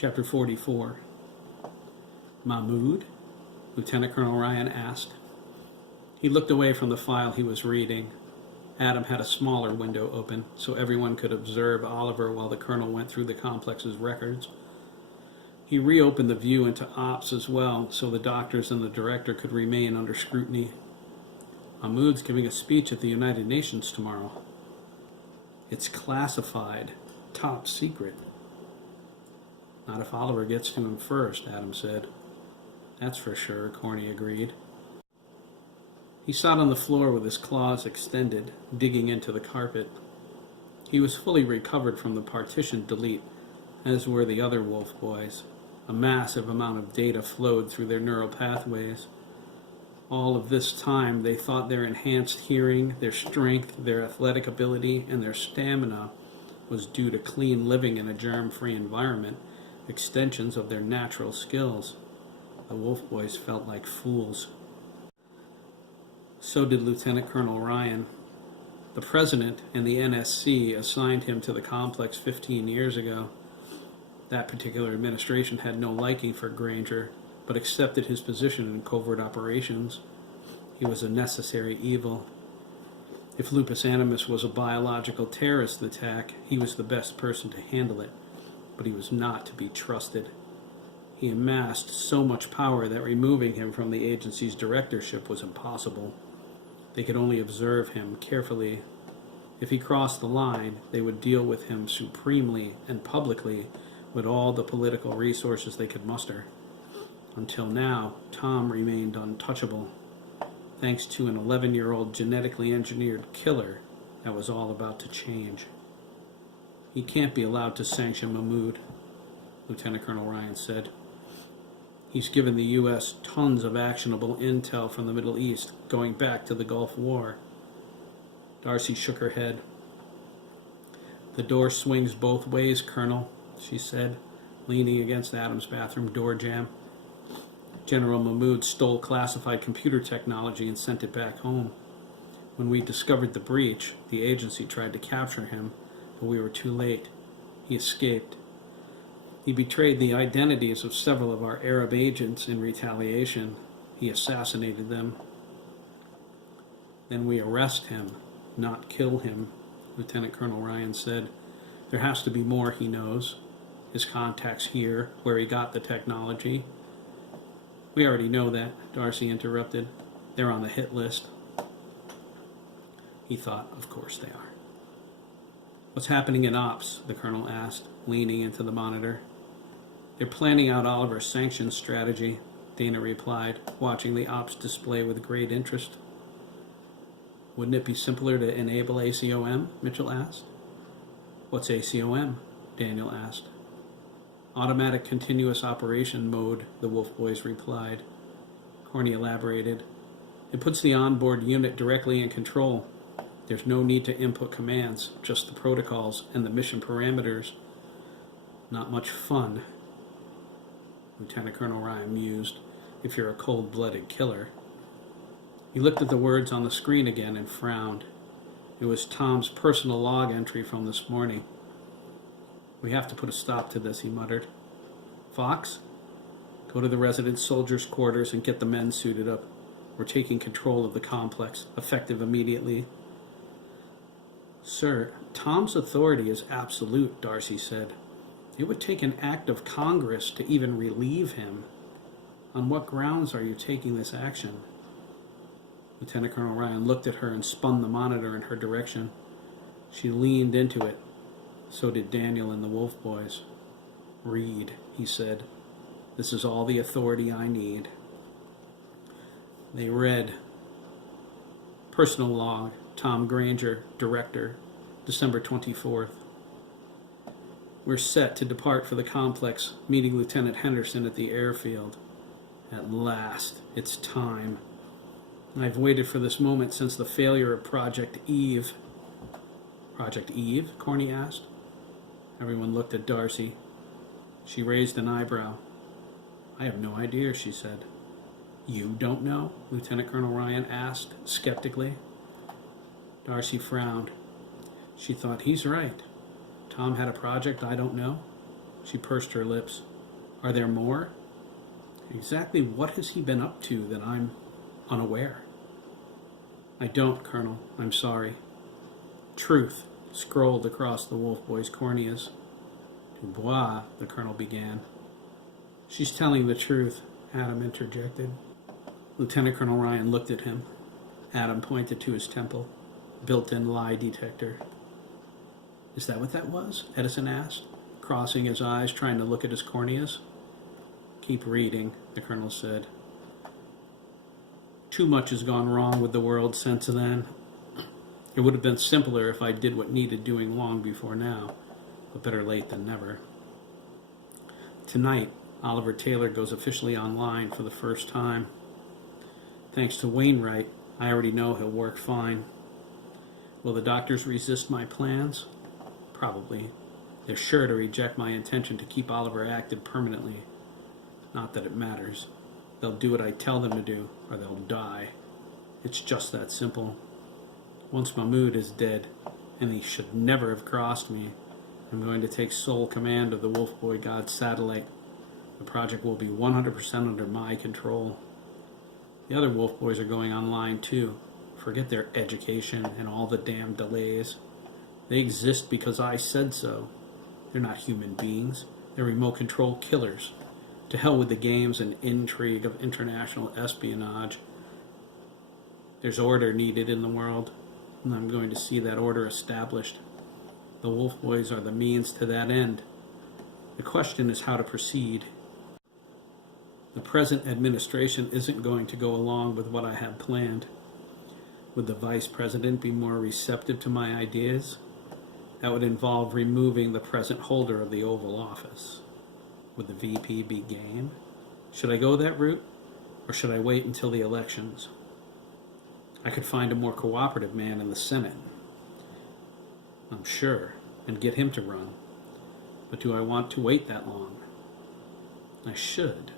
Chapter 44. Mahmoud? Lieutenant Colonel Ryan asked. He looked away from the file he was reading. Adam had a smaller window open, so everyone could observe Oliver while the colonel went through the complex's records. He reopened the view into ops as well, so the doctors and the director could remain under scrutiny. Mahmoud's giving a speech at the United Nations tomorrow. It's classified, top secret. Not if Oliver gets to him first, Adam said. That's for sure, Corny agreed. He sat on the floor with his claws extended, digging into the carpet. He was fully recovered from the partition delete, as were the other Wolf boys. A massive amount of data flowed through their neural pathways. All of this time, they thought their enhanced hearing, their strength, their athletic ability, and their stamina was due to clean living in a germ-free environment, extensions of their natural skills. The Wolf boys felt like fools. So did Lieutenant Colonel Ryan. The president and the NSC assigned him to the complex 15 years ago. That particular administration had no liking for Granger, but accepted his position in covert operations. He was a necessary evil. If lupus animus was a biological terrorist attack, he was the best person to handle it, but he was not to be trusted. He amassed so much power that removing him from the agency's directorship was impossible. They could only observe him carefully. If he crossed the line, they would deal with him supremely and publicly with all the political resources they could muster. Until now, Tom remained untouchable. Thanks to an 11-year-old genetically engineered killer, that was all about to change. He can't be allowed to sanction Mahmoud, Lieutenant Colonel Ryan said. He's given the U.S. tons of actionable intel from the Middle East, going back to the Gulf War. Darcy shook her head. The door swings both ways, Colonel, she said, leaning against Adam's bathroom door jamb. General Mahmoud stole classified computer technology and sent it back home. When we discovered the breach, the agency tried to capture him, but we were too late. He escaped. He betrayed the identities of several of our Arab agents in retaliation. He assassinated them. Then we arrest him, not kill him, Lieutenant Colonel Ryan said. There has to be more he knows. His contacts here, where he got the technology. We already know that, Darcy interrupted. They're on the hit list. He thought, of course they are. What's happening in ops? The colonel asked, leaning into the monitor. They're planning out Oliver's sanctions strategy, Dana replied, watching the ops display with great interest. Wouldn't it be simpler to enable ACOM? Mitchell asked. What's ACOM? Daniel asked. Automatic Continuous Operation Mode, the Wolf Boys replied. Corny elaborated. It puts the onboard unit directly in control. There's no need to input commands, just the protocols and the mission parameters. Not much fun, Lieutenant Colonel Ryan mused, if you're a cold-blooded killer. He looked at the words on the screen again and frowned. It was Tom's personal log entry from this morning. We have to put a stop to this, he muttered. Fox, go to the resident soldiers' quarters and get the men suited up. We're taking control of the complex, effective immediately. Sir, Tom's authority is absolute, Darcy said. It would take an act of Congress to even relieve him. On what grounds are you taking this action? Lieutenant Colonel Ryan looked at her and spun the monitor in her direction. She leaned into it. So did Daniel and the Wolf Boys. Read, he said. This is all the authority I need. They read. Personal log, Tom Granger, Director, December 24th. We're set to depart for the complex, meeting Lieutenant Henderson at the airfield. At last, it's time. I've waited for this moment since the failure of Project Eve. Project Eve? Corny asked. Everyone looked at Darcy. She raised an eyebrow. I have no idea, she said. You don't know? Lieutenant Colonel Ryan asked, skeptically. Darcy frowned. She thought, he's right. Tom had a project I don't know. She pursed her lips. Are there more? Exactly what has he been up to that I'm unaware? I don't, Colonel. I'm sorry. Truth scrolled across the wolf boy's corneas. Dubois, the colonel began. She's telling the truth, Adam interjected. Lieutenant Colonel Ryan looked at him. Adam pointed to his temple. Built-in lie detector. Is that what that was? Edison asked, crossing his eyes, trying to look at his corneas. Keep reading, the colonel said. Too much has gone wrong with the world since then. It would have been simpler if I did what needed doing long before now, but better late than never. Tonight, Oliver Taylor goes officially online for the first time. Thanks to Wainwright, I already know he'll work fine. Will the doctors resist my plans? Probably. They're sure to reject my intention to keep Oliver active permanently. Not that it matters. They'll do what I tell them to do, or they'll die. It's just that simple. Once Mahmoud is dead, and he should never have crossed me, I'm going to take sole command of the Wolf Boy God satellite. The project will be 100% under my control. The other Wolf Boys are going online too. Forget their education and all the damn delays. They exist because I said so. They're not human beings. They're remote control killers. To hell with the games and intrigue of international espionage. There's order needed in the world, and I'm going to see that order established. The Wolf Boys are the means to that end. The question is how to proceed. The present administration isn't going to go along with what I have planned. Would the Vice President be more receptive to my ideas? That would involve removing the present holder of the Oval Office. Would the VP be game? Should I go that route, or should I wait until the elections? I could find a more cooperative man in the Senate, I'm sure, and get him to run. But do I want to wait that long? I should.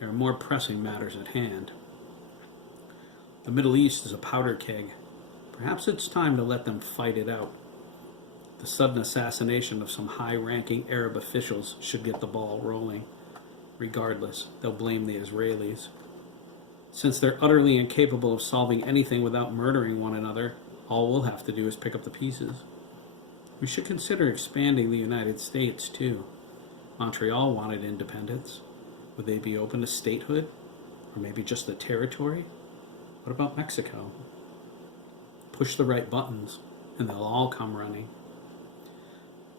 There are more pressing matters at hand. The Middle East is a powder keg. Perhaps it's time to let them fight it out. The sudden assassination of some high-ranking Arab officials should get the ball rolling. Regardless, they'll blame the Israelis. Since they're utterly incapable of solving anything without murdering one another, all we'll have to do is pick up the pieces. We should consider expanding the United States, too. Montreal wanted independence. Would they be open to statehood? Or maybe just a territory? What about Mexico? Push the right buttons, and they'll all come running.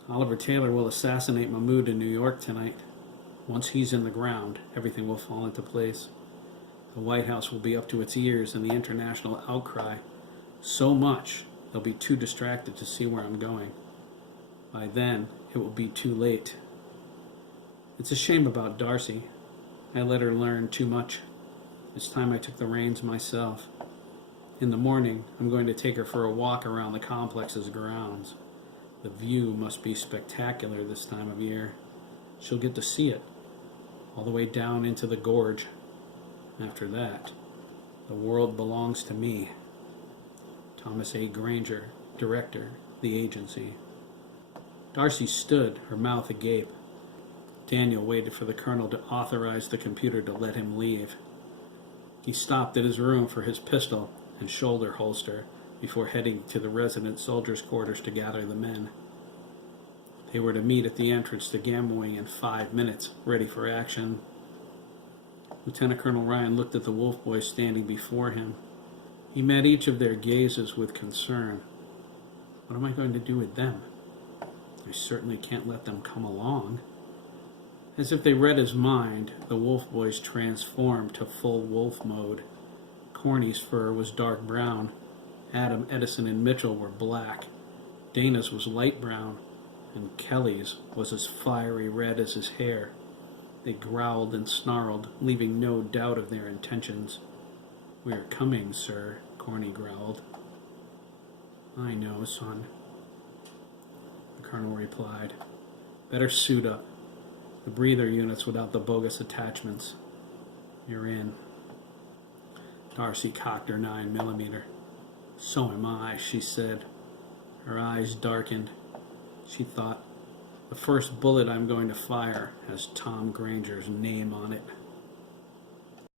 Oliver Taylor will assassinate Mahmoud in New York tonight. Once he's in the ground, everything will fall into place. The White House will be up to its ears in the international outcry. So much, they'll be too distracted to see where I'm going. By then, it will be too late. It's a shame about Darcy. I let her learn too much. It's time I took the reins myself. In the morning, I'm going to take her for a walk around the complex's grounds. The view must be spectacular this time of year. She'll get to see it, all the way down into the gorge. After that, the world belongs to me. Thomas A. Granger, Director, the agency. Darcy stood, her mouth agape. Daniel waited for the colonel to authorize the computer to let him leave. He stopped at his room for his pistol and shoulder holster before heading to the resident soldiers' quarters to gather the men. They were to meet at the entrance to Gamway in 5 minutes, ready for action. Lieutenant Colonel Ryan looked at the Wolf Boys standing before him. He met each of their gazes with concern. What am I going to do with them? I certainly can't let them come along. As if they read his mind, the Wolf Boys transformed to full wolf mode. Corny's fur was dark brown. Adam, Edison, and Mitchell were black. Dana's was light brown, and Kelly's was as fiery red as his hair. They growled and snarled, leaving no doubt of their intentions. "We are coming, sir," Corny growled. "I know, son," the colonel replied. "Better suit up. The breather units without the bogus attachments. You're in." Darcy cocked her 9mm. "So am I," she said. Her eyes darkened. She thought, The first bullet I'm going to fire has Tom Granger's name on it.